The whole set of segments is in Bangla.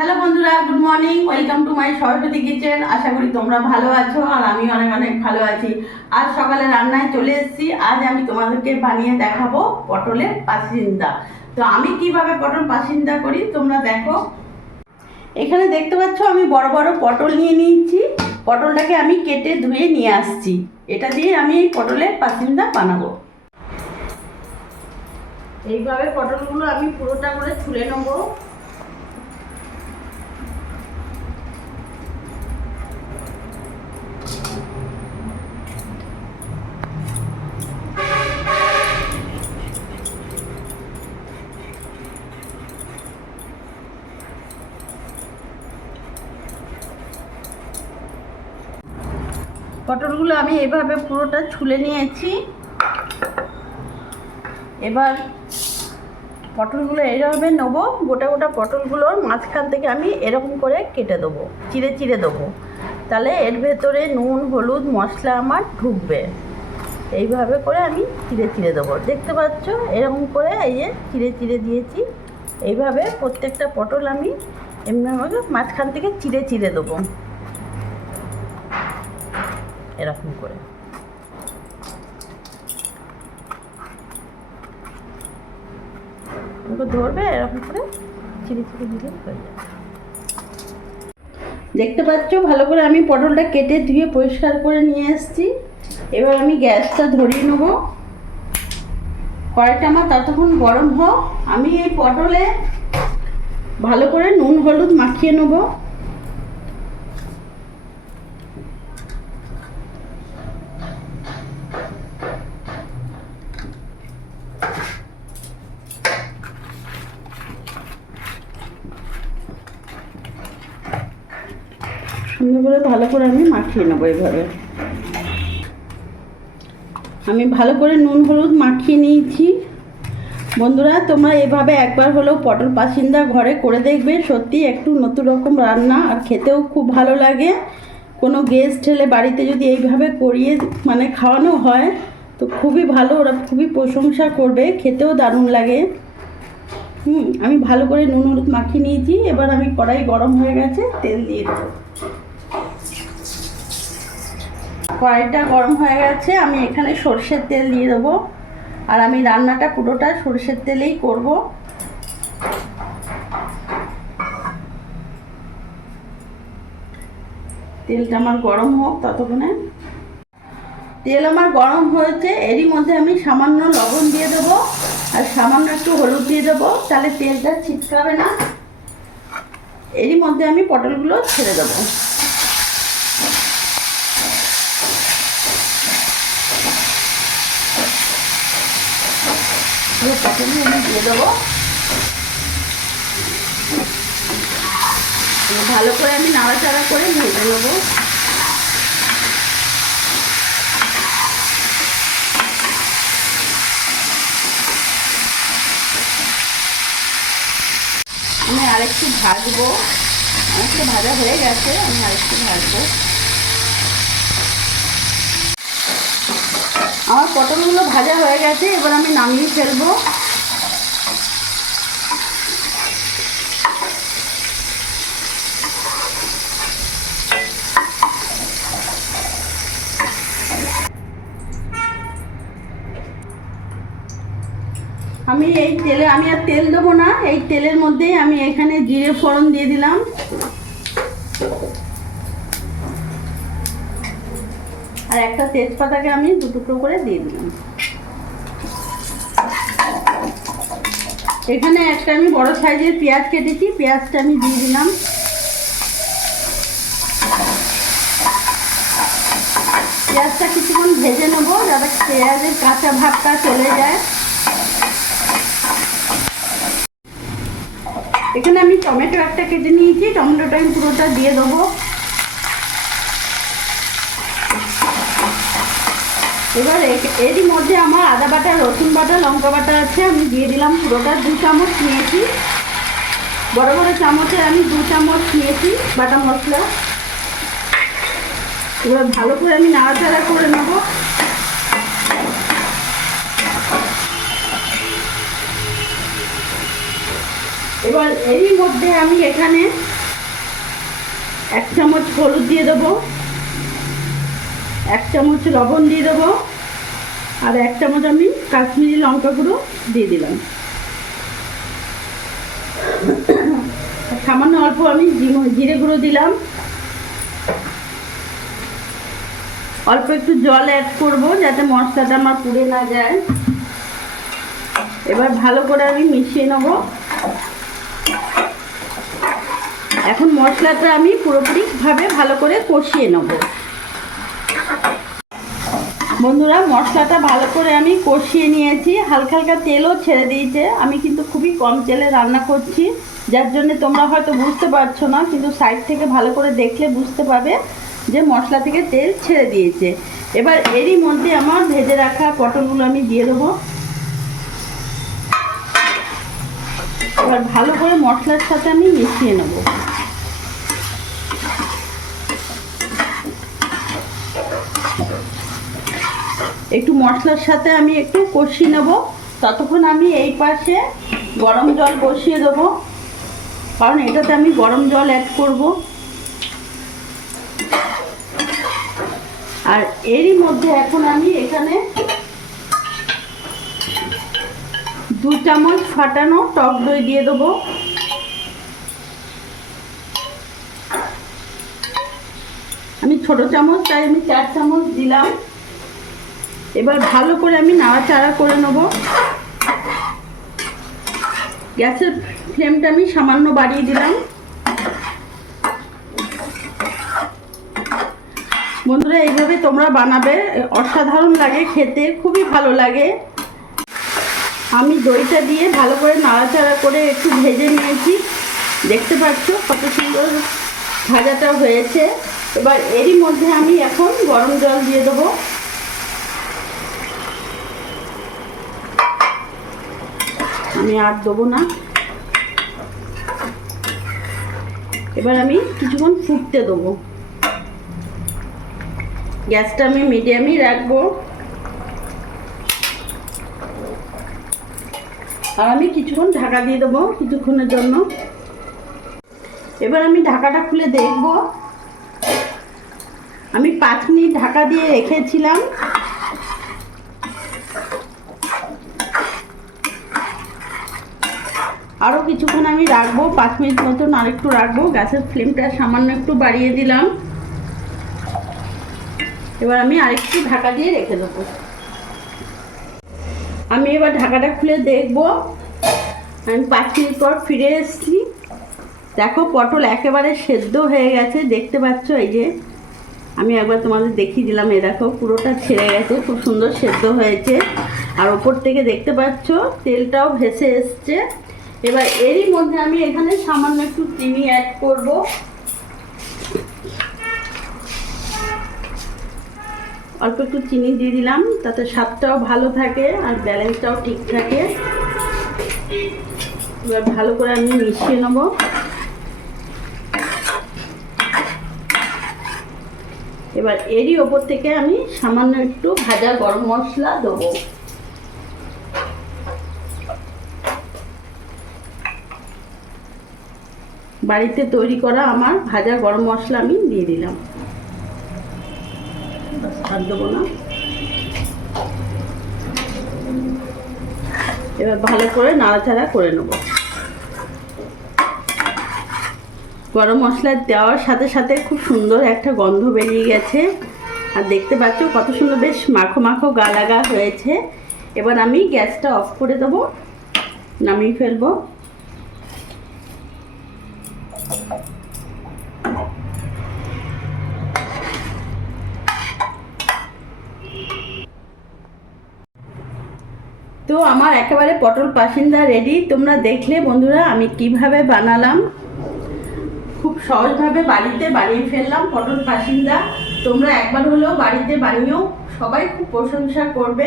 হ্যালো বন্ধুরা, good morning. Welcome to my Saraswati kitchen. আশা করি তোমরা ভালো আছো আর আমি অনেক অনেক ভালো আছি। আজ সকালে রান্নায় চলে এসেছি। আজ আমি তোমাদেরকে বানিয়ে দেখাবো পটলের পাসিন্দা। তো আমি কিভাবে পটল পাসিন্দা করি তোমরা দেখো। এখানে দেখতে পাচ্ছ আমি বড় বড় পটল নিয়ে নিয়েছি। পটলটাকে আমি কেটে ধুয়ে নিয়ে আসছি। এটা দিয়ে আমি এই পটলের পাসিন্দা বানাবো। এইভাবে পটলগুলো আমি পুরোটা করে ছুলে নেবো। পটলগুলো আমি এভাবে পুরোটা ছুলে নিয়েছি। এবার পটলগুলো এইভাবে নেবো। গোটা গোটা পটলগুলোর মাঝখান থেকে আমি এরকম করে কেটে দেবো, চিড়ে চিড়ে দেবো। তাহলে এর ভেতরে নুন হলুদ মশলা আমার ঢুকবে। এইভাবে করে আমি চিড়ে চিড়ে দেবো। দেখতে পাচ্ছ এরকম করে এই যে চিড়ে চিড়ে দিয়েছি। এইভাবে প্রত্যেকটা পটল আমি এমনিভাবে মাঝখান থেকে চিড়ে চিড়ে দেবো, এরকম করে। ধরবে এরকম করে চিড়ে চিড়ে দিলে হয়ে যাবে। দেখতে পাচ্ছ ভালো করে আমি পটলটা কেটে ধুয়ে পরিষ্কার করে নিয়ে এসেছি। এবার আমি গ্যাসটা ধরিয়ে নেব। কড়াইটা আমার ততক্ষণ গরম হোক। আমি এই পটলে ভালো করে নুন হলুদ মাখিয়ে নেব। সুন্দর করে ভালো করে আমি মাখিয়ে নেবো। এইভাবে আমি ভালো করে নুন হলুদ মাখিয়ে নিয়েছি। বন্ধুরা তোমরা এভাবে একবার হলেও পটল পাসিন্দা ঘরে করে দেখবে। সত্যি একটু নতুন রকম রান্না, আর খেতেও খুব ভালো লাগে। কোনো গেস্ট এলে বাড়িতে যদি এইভাবে করিয়ে খাওয়ানো হয় তো খুবই ভালো, ওরা খুবই প্রশংসা করবে। খেতেও দারুণ লাগে। আমি ভালো করে নুন হলুদ মাখিয়ে নিয়েছি। এবার আমি কড়াই গরম হয়ে গেছে, তেল দিয়ে দেবো। কড়াইটা গরম হয়ে গেছে, আমি এখানে সরষের তেল দিয়ে দেবো। আর আমি রান্নাটা পুরোটা সরষের তেলেই করব। তেলটা আমার গরম হোক ততক্ষণে। তেল আমার গরম হয়েছে, এরই মধ্যে আমি সামান্য লবণ দিয়ে দেবো আর সামান্য একটু হলুদ দিয়ে দেবো, তাহলে তেলটা ছিটকাবে না। এরই মধ্যে আমি পটলগুলো ছেড়ে দেবো। পটলগুলো আমি দিয়ে দেবো। ভালো করে আমি নাড়াচাড়া করে ভেজে নেবো। আমি আরেকটু ভাজবো। অনেকটা ভাজা হয়ে গেছে, আমি আরেকটু ভাজবো। আমার পটলগুলো ভাজা হয়ে গেছে, এবার আমি নামিয়ে ফেলবো। আমি এই তেলে আমি আর তেল দেবো না। এই তেলের মধ্যেই আমি এখানে জিরে ফোড়ন দিয়ে দিলাম। আর একটা তেজপাতাকে আমি দু টুকরো করে দিয়ে দিলাম। এখানে একটা আমি বড় সাইজের পেঁয়াজ কেটেছি, পেঁয়াজটা আমি দিয়ে দিলাম। পেঁয়াজটা কিছুক্ষণ ভেজে নেবো যাতে পেঁয়াজের কাঁচা ভাবটা চলে যায়। এখানে আমি টমেটো একটা কেটে নিয়েছি, টমেটোটা আমি পুরোটা দিয়ে দেবো। এবার এরই মধ্যে আমার আদা বাটা রসুন বাটা লঙ্কা বাটা আছে, আমি দিয়ে দিলাম পুরোটা। 2 চামচ নিয়েছি, বড় বড় চামচের আমি 2 চামচ নিয়েছি বাটা মশলা। এবার ভালো করে আমি নাড়াচাড়া করে নেবো। এবার এরই মধ্যে আমি এখানে 1 চামচ হলুদ দিয়ে দেবো, 1 চামচ লবণ দিয়ে দেবো, আর 1 চামচ আমি কাশ্মীরি লঙ্কা গুঁড়ো দিয়ে দিলাম। সামান্য অল্প আমি জিরে গুঁড়ো দিলাম। অল্প একটু জল অ্যাড করব যাতে মশলাটা আমার পুড়ে না যায়। এবার ভালো করে আমি মিশিয়ে নেব। এখন মশলাটা আমি পুরোপুরিভাবে ভালো করে কষিয়ে নেব। বন্ধুরা, মশলাটা ভালো করে আমি কষিয়ে নিয়েছি, হালকা হালকা তেলও ছেড়ে দিয়েছে। আমি কিন্তু খুবই কম তেলে রান্না করছি, যার জন্য তোমরা হয়তো বুঝতে পারছো না, কিন্তু সাইড থেকে ভালো করে দেখলে বুঝতে পারবে যে মশলা থেকে তেল ছেড়ে দিয়েছে। এবার এরই মধ্যে আমার ভেজে রাখা পটলগুলো আমি দিয়ে দেবো। এবার ভালো করে মশলার সাথে আমি মিশিয়ে নেব। একটু মশলার সাথে আমি একটু কষিয়ে নেব। ততক্ষণ আমি এই পাশে গরম জল বসিয়ে দেবো, কারণ এটাতে আমি গরম জল অ্যাড করব। আর এরই মধ্যে এখন আমি এখানে 2 চামচ ফাটানো টক দই দিয়ে দেবো। আমি ছোট চামচ, তাই আমি 4 চামচ দিলাম। এবার ভালো করে আমি নাড়াচাড়া করে নেব। গ্যাসের ফ্লেমটা আমি সামান্য বাড়িয়ে দিলাম। বন্ধুরা, এইভাবে তোমরা বানাবে, অসাধারণ লাগে খেতে, খুবই ভালো লাগে। আমি দইটা দিয়ে ভালো করে নাড়াচাড়া করে একটু ভেজে নিয়েছি। দেখতে পাচ্ছ কত সুন্দর ভাজাটা হয়েছে। এবার এরই মধ্যে আমি এখন গরম জল দিয়ে দেবো। আমি আর দেবো না। এবার আমি কিছুক্ষণ ফুটতে দেবো। গ্যাসটা আমি মিডিয়ামই রাখবো। আর আমি কিছুক্ষণ ঢাকা দিয়ে দেবো, কিছুক্ষণের জন্য। এবার আমি ঢাকাটা খুলে দেখব। আমি 5 মিনিট ঢাকা দিয়ে রেখেছিলাম। আরও কিছুক্ষণ আমি রাখবো, 5 মিনিট মতন আর একটু রাখবো। গ্যাসের ফ্লেমটা সামান্য একটু বাড়িয়ে দিলাম। এবার আমি আরেকটু ঢাকা দিয়ে রেখে দেবো। আমি এবার ঢাকাটা খুলে দেখব। আমি 5 মিনিট পর ফিরে এসেছি। দেখো পটল একেবারে সেদ্ধ হয়ে গেছে, দেখতে পাচ্ছ। এই যে আমি একবার তোমাদের দেখিয়ে দিলাম, এই দেখো পুরোটা ছেড়ে গেছে, খুব সুন্দর সেদ্ধ হয়েছে। আর ওপর থেকে দেখতে পাচ্ছ তেলটাও ভেসে এসছে। এবার এরই মধ্যে আমি এখানে সামান্য একটু চিনি অ্যাড করব। অল্প একটু চিনি দিয়ে দিলাম, তাতে স্বাদটাও ভালো থাকে আর ব্যালেন্সটাও ঠিক থাকে। এবার ভালো করে আমি মিশিয়ে নেব। এবার এরই ওপর থেকে আমি সামান্য একটু ভাজা গরম মশলা দেবো। বাড়িতে তৈরি করা আমার ভাজা গরম মশলা আমি দিয়ে দিলাম। আর দেবো না। এবার ভালো করে নাড়াচাড়া করে নেব। গরম মশলা দেওয়ার সাথে সাথে খুব সুন্দর একটা গন্ধ বেরিয়ে গেছে। আর দেখতে পাচ্ছ কত সুন্দর বেশ মাখো মাখো গা লাগা হয়েছে। এবার আমি গ্যাসটা অফ করে দেবো, নামিয়ে ফেলবো। তো আমার একেবারে পটল পাসিন্দা রেডি। তোমরা দেখলে বন্ধুরা আমি কিভাবে বানালাম, খুব সহজভাবে বাড়িতে বানিয়ে ফেললাম পটল পাসিন্দা। তোমরা একবার হলেও বাড়িতে বানিয়েও সবাই খুব প্রশংসা করবে।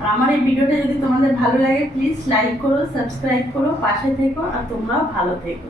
আর আমার এই ভিডিওটা যদি তোমাদের ভালো লাগে প্লিজ লাইক করো, সাবস্ক্রাইব করো, পাশে থেকো, আর তোমরাও ভালো থেকো।